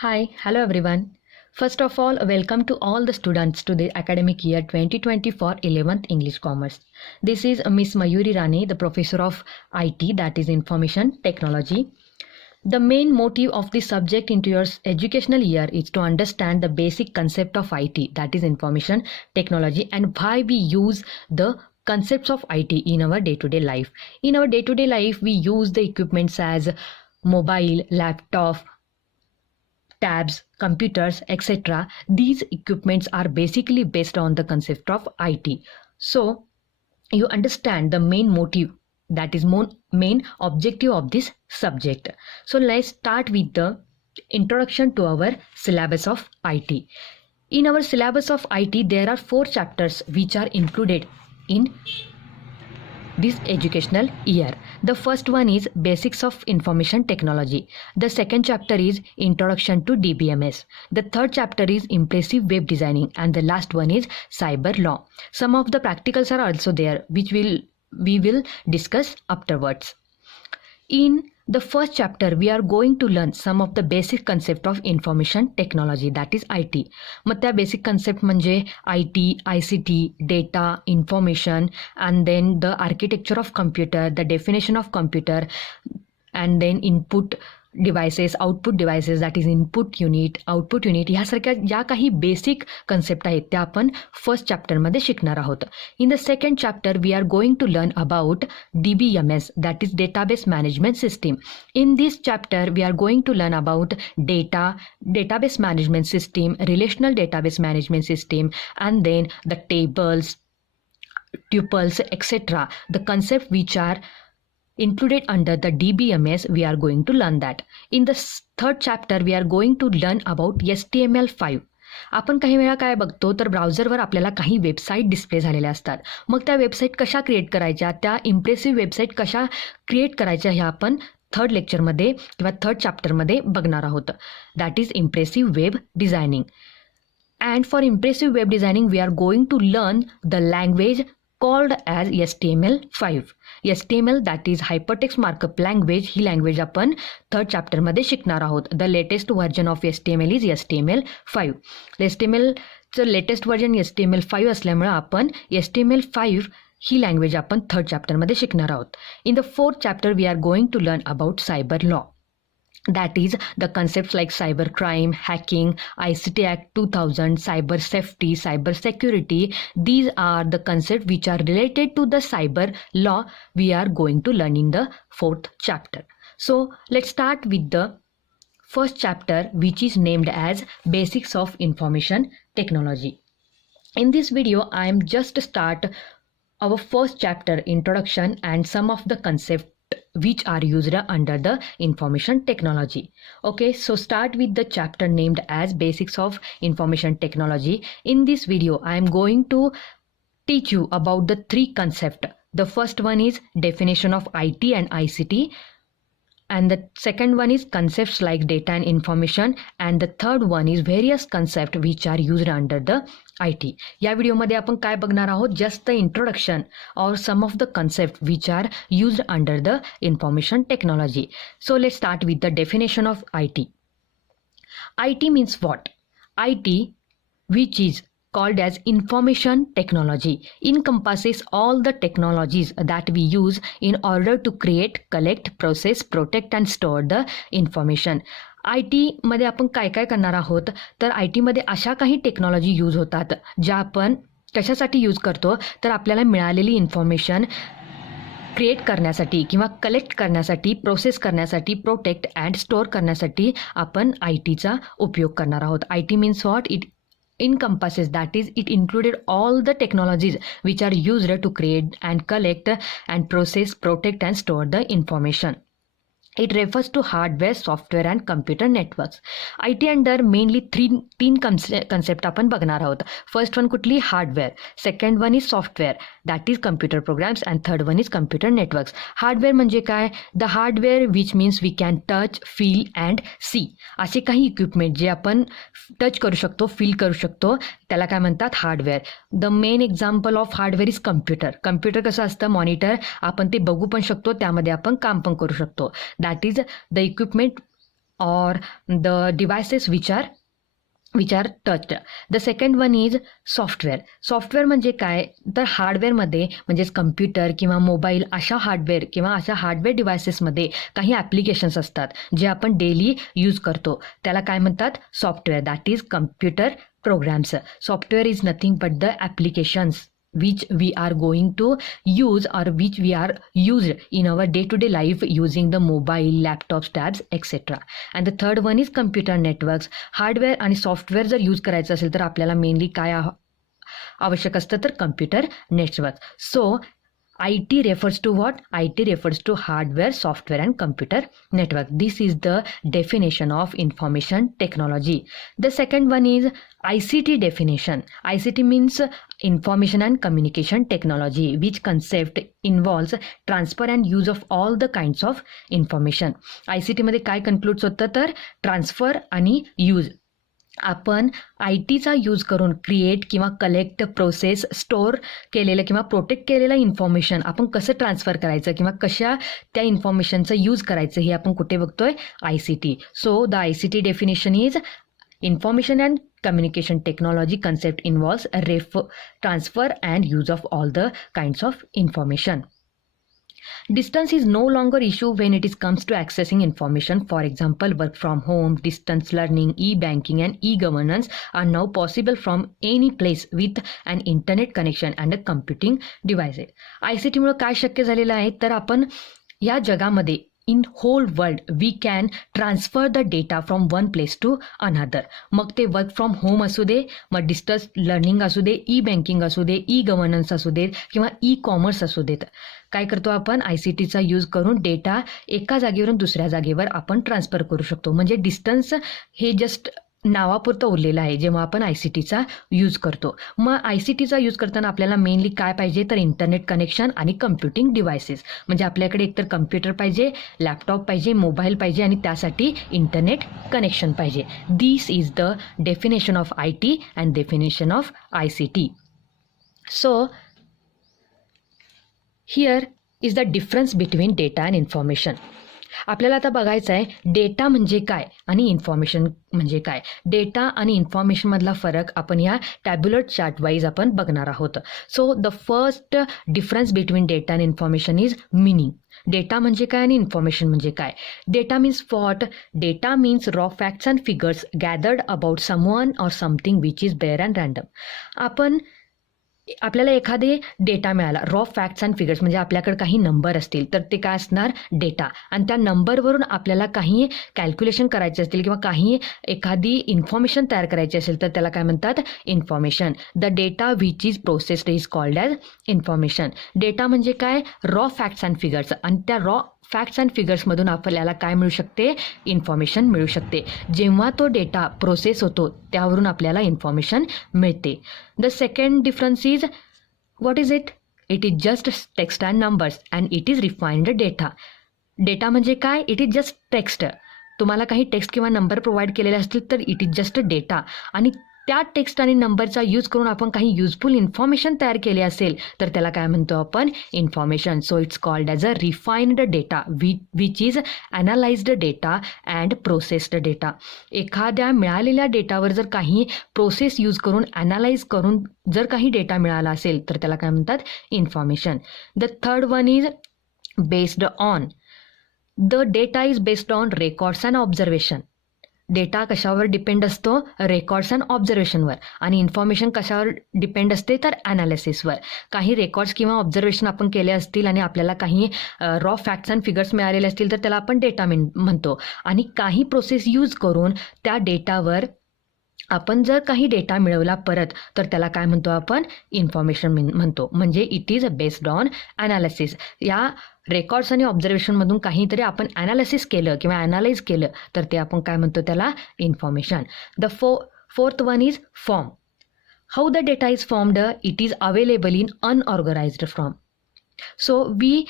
Hi, hello everyone. First of all, welcome to all the students to the academic year 2024 11th English Commerce. This is Miss Mayuri Rani, the professor of IT, that is Information Technology. The main motive of this subject into your educational year is to understand the basic concept of IT, that is Information Technology, and why we use the concepts of IT in our day-to-day life. In our day-to-day life, we use the equipments as mobile, laptop, tabs, computers, etc. These equipments are basically based on the concept of IT. So you understand the main motive, that is main objective of this subject. So let's start with the introduction to our syllabus of IT. In our syllabus of IT, there are 4 chapters which are included in this educational year. The first one is Basics of Information Technology. The second chapter is Introduction to DBMS. The third chapter is Impressive Web Designing, and the last one is Cyber Law. Some of the practicals are also there, which we will discuss afterwards. In the first chapter, we are going to learn some of the basic concept of information technology, that is IT. मग त्या basic concept म्हणजे IT, ICT, data, information, and then the architecture of computer, the definition of computer, and then input devices, output devices, that is input unit, output unit, ह्यासारख्या ज्या काही basic concept आहेत त्या आपण फर्स्ट चॅप्टरमध्ये शिकणार आहोत. In the second chapter we are going to learn about DBMS, that is database management system. In this chapter we are going to learn about database management system, relational database management system, and then the tables, tuples, etc. The concept which are included under the DBMS, we are going to learn that. In the third chapter, we are going to learn about HTML5. आपण काही वेळा काय बघतो तर ब्राउझरवर आपल्याला काही website display झालेल्या असतात. मग त्या वेबसाईट कशा क्रिएट करायच्या, त्या इम्प्रेसिव्ह वेबसाईट कशा क्रिएट करायच्या ह्या आपण थर्ड लेक्चरमध्ये किंवा थर्ड चॅप्टरमध्ये बघणार आहोत. That is impressive web designing. And for impressive web designing, we are going to learn the language called as HTML5. HTML, that is Hypertext Markup Language, ही लँग्वेज आपण थर्ड चॅप्टरमध्ये शिकणार आहोत. The latest version of HTML is HTML5. HTMLचं latest version HTML5 असल्यामुळे आपण HTML5 ही language आपण third चॅप्टरमध्ये शिकणार आहोत. In the fourth chapter we are going to learn about cyber law. That is the concepts like cyber crime, hacking, ICT Act 2000, cyber safety, cyber security. These are the concepts which are related to the cyber law we are going to learn in the fourth chapter. So let's start with the first chapter, which is named as Basics of Information Technology. In this video, I am just start our first chapter, Introduction, and some of the concepts which are used under the information technology. Okay, so start with the chapter named as Basics of Information Technology. In this video, I am going to teach you about the 3 concepts. The first one is definition of IT and ICT, and the second one is concepts like data and information, and the third one is various concepts which are used under the IT. या व्हिडिओमध्ये आपण काय बघणार आहोत, just the introduction और some of the concept which are used under the information technology. So let's start with the definition of IT. IT means what? IT, which is called as information technology, encompasses all the technologies that we use in order to create, collect, process, protect and store the information. IT मध्ये आपण काय काय करणार आहोत तर IT मध्ये अशा काही टेक्नॉलॉजी यूज होतात ज्या आपण कशासाठी यूज करतो तर आपल्याला मिळालेली इन्फॉर्मेशन क्रिएट करण्यासाठी किंवा कलेक्ट करण्यासाठी, प्रोसेस करण्यासाठी, प्रोटेक्ट अँड स्टोअर करण्यासाठी आपण ITचा उपयोग करणार आहोत. IT means what? It encompasses, that is it included all the technologies which are used to create and collect and process, protect and store the information. It refers to hardware, software and computer networks. IT under mainly तीन concept आपण बघणार आहोत. First one कुठली? Hardware. Second one is software, that is computer programs, and third one is computer networks. Hardware म्हणजे काय? The hardware which means we can touch, feel and see. असे काही इक्विपमेंट जे आपण टच करू शकतो, फील करू शकतो, त्याला काय म्हणतात? Hardware. The main example of hardware is computer. Computer कसं असतं? मॉनिटर. आपण ते बघू पण शकतो, त्यामध्ये आपण काम पण करू शकतो. That is the equipment or the devices which are touched. The second one is software. Software म्हणजे काय तर हार्डवेअरमध्ये म्हणजेच कम्प्युटर किंवा मोबाईल अशा हार्डवेअर किंवा अशा हार्डवेअर डिव्हायसेसमध्ये काही ॲप्लिकेशन्स असतात जे आपण डेली यूज करतो, त्याला काय म्हणतात software. That is computer programs. Software is nothing but the applications which we are going to use or which we are used in our day-to-day life using the mobile, laptops, tabs, etc. And the third one is computer networks. Hardware आणि सॉफ्टवेअर जर यूज करायचं असेल तर आपल्याला मेनली काय आवश्यक असतं तर computer network. So IT refers to what? IT refers to hardware, software and computer network. This is the definition of information technology. The second one is ICT definition. ICT means information and communication technology, which concept involves transfer and use of all the kinds of information. ICT मध्ये काय कन्क्लूड्स होतं तर ट्रान्सफर आणि यूज. आपण IT चा यूज करून क्रिएट किंवा कलेक्ट, प्रोसेस, स्टोअर केलेलं किंवा प्रोटेक्ट केलेलं इन्फॉर्मेशन आपण कसं ट्रान्सफर करायचं किंवा कशा त्या इन्फॉर्मेशनचं यूज करायचं हे आपण कुठे बघतोय ICT. So the ICT definition is information and communication technology concept involves transfer and use of all the kinds of information. Distance is no longer issue when it comes to accessing information. For example, work from home, distance learning, e-banking and e-governance are now possible from any place with an internet connection and a computing devices. ICT मुळे काय शक्य झालेलं आहे तर आपण या जगामध्ये in whole world we can transfer the data from one place to another. मग ते work from home असू दे, मग डिस्टन्स लर्निंग असू दे, ई बँकिंग असू दे, ई गव्हर्नन्स असू देत किंवा ई कॉमर्स असू देत. काय करतो आपण ICTचा यूज करून डेटा एका जागेवरून दुसऱ्या जागेवर आपण ट्रान्सफर करू शकतो. म्हणजे डिस्टन्स हे जस्ट नावापुरतं उरलेलं आहे जेव्हा आपण ICTचा यूज करतो. मग ICTचा यूज करताना आपल्याला मेनली काय पाहिजे तर इंटरनेट कनेक्शन आणि कम्प्युटिंग डिव्हायसेस. म्हणजे आपल्याकडे एकतर कम्प्युटर पाहिजे, लॅपटॉप पाहिजे, मोबाईल पाहिजे आणि त्यासाठी इंटरनेट कनेक्शन पाहिजे. This is the definition of IT and definition of ICT. So here is the difference between data and information. आपल्याला आता बघायचं आहे डेटा म्हणजे काय आणि इन्फॉर्मेशन म्हणजे काय. डेटा आणि इन्फॉर्मेशनमधला फरक आपण या टॅब्युलर चार्ट वाईज आपण बघणार आहोत. So the first difference between data and information is meaning. Data म्हणजे काय आणि इन्फॉर्मेशन म्हणजे काय. Data means what. Data means raw facts and figures gathered about someone or something which is bare and random. आपल्याला एखादे डेटा मिळाला, raw facts and figures म्हणजे आपल्याकडे काही नंबर असतील तर ते काय असणार डेटा, आणि त्या नंबरवरून आपल्याला काही कॅल्क्युलेशन करायचे असतील किंवा काही एखादी इन्फॉर्मेशन तयार करायची असेल तर त्याला काय म्हणतात information. The data which is processed is called as information. Data म्हणजे काय रॉ फॅक्ट्स अँड फिगर्स, आणि त्या रॉ फॅक्ट्स अँड फिगर्समधून आपल्याला काय मिळू शकते इन्फॉर्मेशन मिळू शकते. जेव्हा तो डेटा प्रोसेस होतो त्यावरून आपल्याला इन्फॉर्मेशन मिळते. The second difference is what is it. It is just text and numbers and it is refined data. Data म्हणजे काय इट इज जस्ट टेक्स्ट. तुम्हाला काही टेक्स्ट किंवा नंबर प्रोव्हाइड केलेले असतील तर इट इज जस्ट डेटा, आणि त्या टेक्स्ट आणि नंबरचा यूज करून आपण काही युजफुल इन्फॉर्मेशन तयार केले असेल तर त्याला काय म्हणतो आपण information. So it's called as a refined data which is analysed data and processed data. एखाद्या मिळालेल्या डेटावर जर काही प्रोसेस यूज करून ॲनालाइज करून जर काही डेटा मिळाला असेल तर त्याला काय म्हणतात information. The third one is based on. The data is based on records and observation. Data कशावर डिपेंड असतो रेकॉर्ड्स अँड ऑब्झर्वेशनवर, आणि इन्फॉर्मेशन कशावर डिपेंड असते तर ॲनालिसिसवर. काही रेकॉर्ड्स किंवा ऑब्झर्वेशन आपण केले असतील आणि आपल्याला काही रॉ फॅक्ट्स अँड फिगर्स मिळालेले असतील तर त्याला आपण डेटा म्हणतो, आणि काही प्रोसेस यूज करून त्या डेटावर आपण जर काही डेटा मिळवला परत तर त्याला काय म्हणतो आपण इन्फॉर्मेशन म्हणतो. म्हणजे it is based on analysis. या रेकॉर्ड्स आणि ऑब्झर्वेशनमधून काहीतरी आपण ॲनालिसिस केलं किंवा ॲनालाइज केलं तर ते आपण काय म्हणतो त्याला information. The fourth one is form. How the data is formed. It is available in unorganised form. So we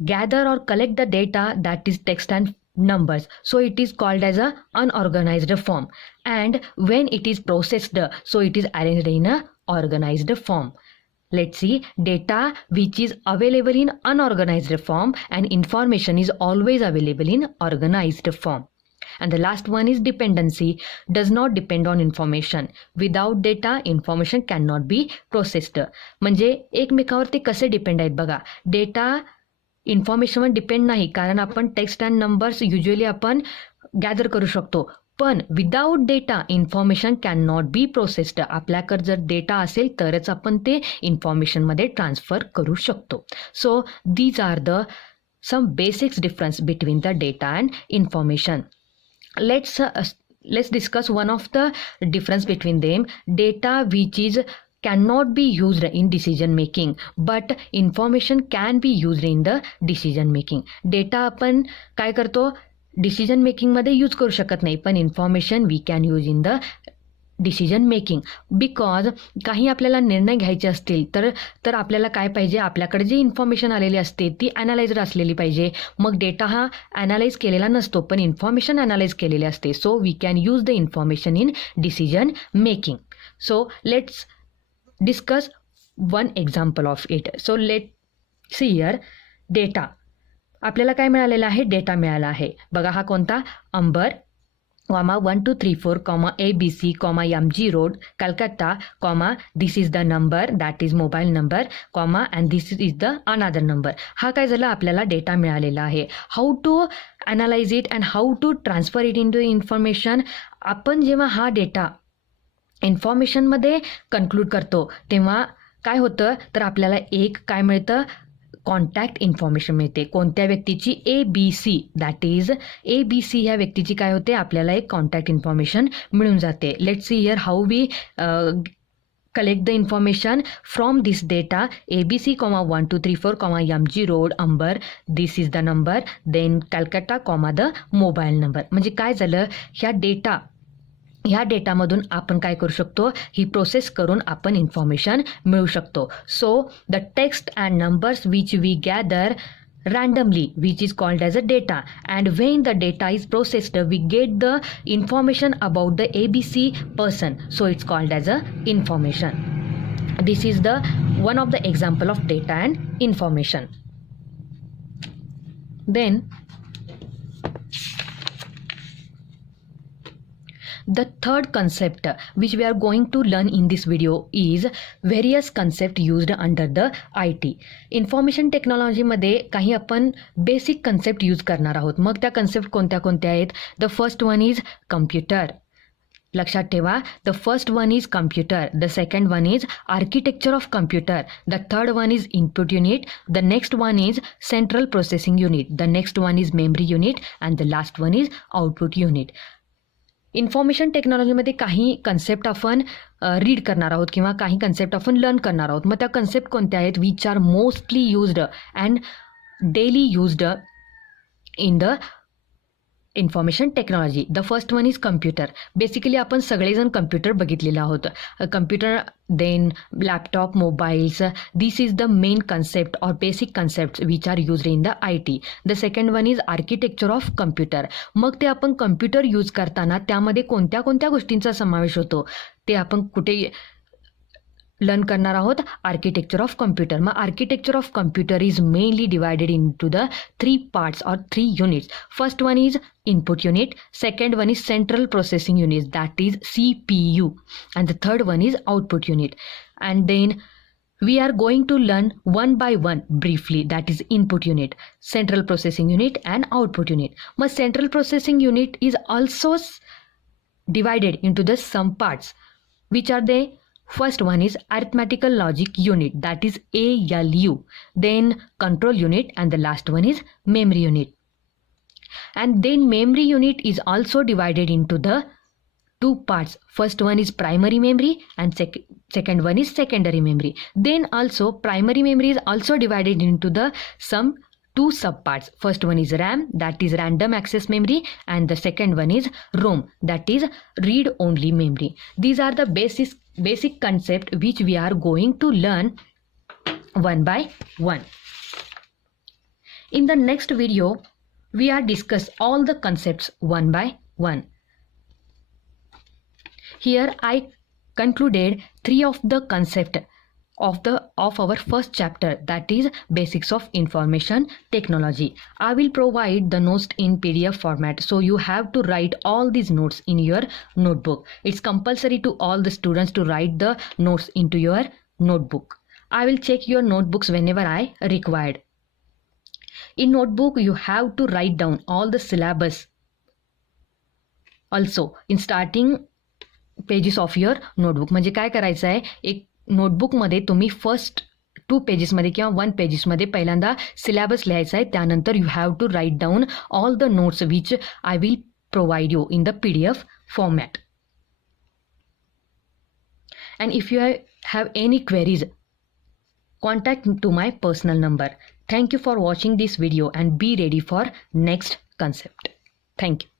gather or collect the data that is text and numbers, so it is called as a unorganized form, and when it is processed so it is arranged in a organized form. Let's see, data which is available in unorganized form and information is always available in organized form. and the last one is dependency, does not depend on information. Without data information cannot be processed. म्हणजे एकमेकावर ते कसे डिपेंड आहेत बघा. डेटा इन्फॉर्मेशनवर डिपेंड नाही, कारण आपण टेक्स्ट अँड नंबर्स युजली आपण गॅदर करू शकतो, पण without data information can not be processed. आपल्याकडे जर डेटा असेल तरच आपण ते इन्फॉर्मेशनमध्ये ट्रान्सफर करू शकतो. So these are the some basics difference between the data and information. let's discuss one of the difference between them. Data which is cannot be used in decision making, but information can be used in the decision making. Data आपण काय करतो, डिसिजन मेकिंगमध्ये यूज करू शकत नाही, पण information we can use in the decision making. Because काही आपल्याला निर्णय घ्यायचे असतील तर आपल्याला काय पाहिजे, आपल्याकडे जी इन्फॉर्मेशन आलेली असते ती ॲनालाइजर असलेली पाहिजे. मग डेटा हा ॲनालाइज केलेला नसतो, पण इन्फॉर्मेशन ॲनालाइज केलेली असते. So we can use the information in decision making. So let's discuss one example of it. So let see here data. आपल्याला काय मिळालेलं आहे, डेटा मिळाला आहे बघा. हा कोणता, अंबर, 1234, ABC, MG Road, Calcutta, this is the number, that is mobile number, and this is the another number. हा काय झालं, आपल्याला डेटा मिळालेला आहे. How to analyse it and how to transfer it into information. आपण जेव्हा हा डेटा इन्फॉर्मेशनमध्ये कन्क्लूड करतो तेव्हा काय होतं, तर आपल्याला एक काय मिळतं, कॉन्टॅक्ट इन्फॉर्मेशन मिळते. कोणत्या व्यक्तीची, ABC, दॅट इज ABC ह्या व्यक्तीची काय होते, आपल्याला एक कॉन्टॅक्ट इन्फॉर्मेशन मिळून जाते. Let's see here how we collect the information from this data. ABC, 1234, MG Road, Amber, this is the number, then Calcutta, the mobile number. म्हणजे काय झालं, ह्या डेटामधून आपण काय करू शकतो, ही प्रोसेस करून आपण इन्फॉर्मेशन मिळू शकतो. So the text and numbers which we gather randomly, which is called as a data, and when the data is processed we get the information about the ABC person, so it's called as a information. This is the one of the example of data and information. Then the third concept which we are going to learn in this video is various concept used under the IT. Information टेक्नॉलॉजीमध्ये काही आपण basic concept use करणार आहोत. मग त्या concept कोणत्या कोणत्या आहेत. The first one is computer. लक्षात ठेवा, the first one is computer, the second one is architecture of computer, the third one is input unit, the next one is central processing unit, the next one is memory unit and the last one is output unit. Information टेक्नॉलॉजीमध्ये काही कन्सेप्ट आपण रीड करणार आहोत किंवा काही कन्सेप्ट आपण लर्न करणार आहोत. मग त्या कन्सेप्ट कोणत्या आहेत, which are mostly used and daily used in the information technology. The first one is computer. Basically आपण सगळेजण कम्प्युटर बघितलेला आहोत. Computer, then laptop, mobiles, this is the main concept और basic concept which are used in the IT. The second one is architecture of computer. मग ते आपण computer use करताना त्यामध्ये कोणत्या कोणत्या गोष्टींचा समावेश होतो ते आपण कुठे लर्न करणार आहोत, आर्किटेक्चर ऑफ कम्प्युटर. मग architecture of computer is mainly divided into the 3 parts or 3 units. First one is input unit, second one is central processing unit, that is CPU, and the third one is output unit. And then we are going to learn one by one briefly, that is input unit, central processing unit and output unit. But central processing unit is also divided into the some parts. Which are they? First one is arithmetical logic unit, that is ALU, then control unit, and the last one is memory unit. And then memory unit is also divided into the 2 parts. First one is primary memory and second one is secondary memory. Then also primary memory is also divided into the some 2 subparts. First one is RAM, that is random access memory, and the second one is ROM, that is read only memory. These are the basic concept which we are going to learn one by one. In the next video we are discuss all the concepts one by one. Here I concluded 3 of the concept of our first chapter, that is basics of information technology. I will provide the notes in PDF format, so you have to write all these notes in your notebook. It's compulsory to all the students to write the notes into your notebook. I will check your notebooks whenever I required. In notebook you have to write down all the syllabus also in starting pages of your notebook. म्हणजे काय करायचं आहे, एक नोटबुकमध्ये तुम्ही फर्स्ट 2 पेजेसमध्ये किंवा 1 पेजेसमध्ये पहिल्यांदा सिलेबस लिहायचा आहे. त्यानंतर you have to write down all the notes which I will provide you in the PDF format. And if you have any queries, contact to my personal number. Thank you for watching this video and be ready for next concept. Thank you.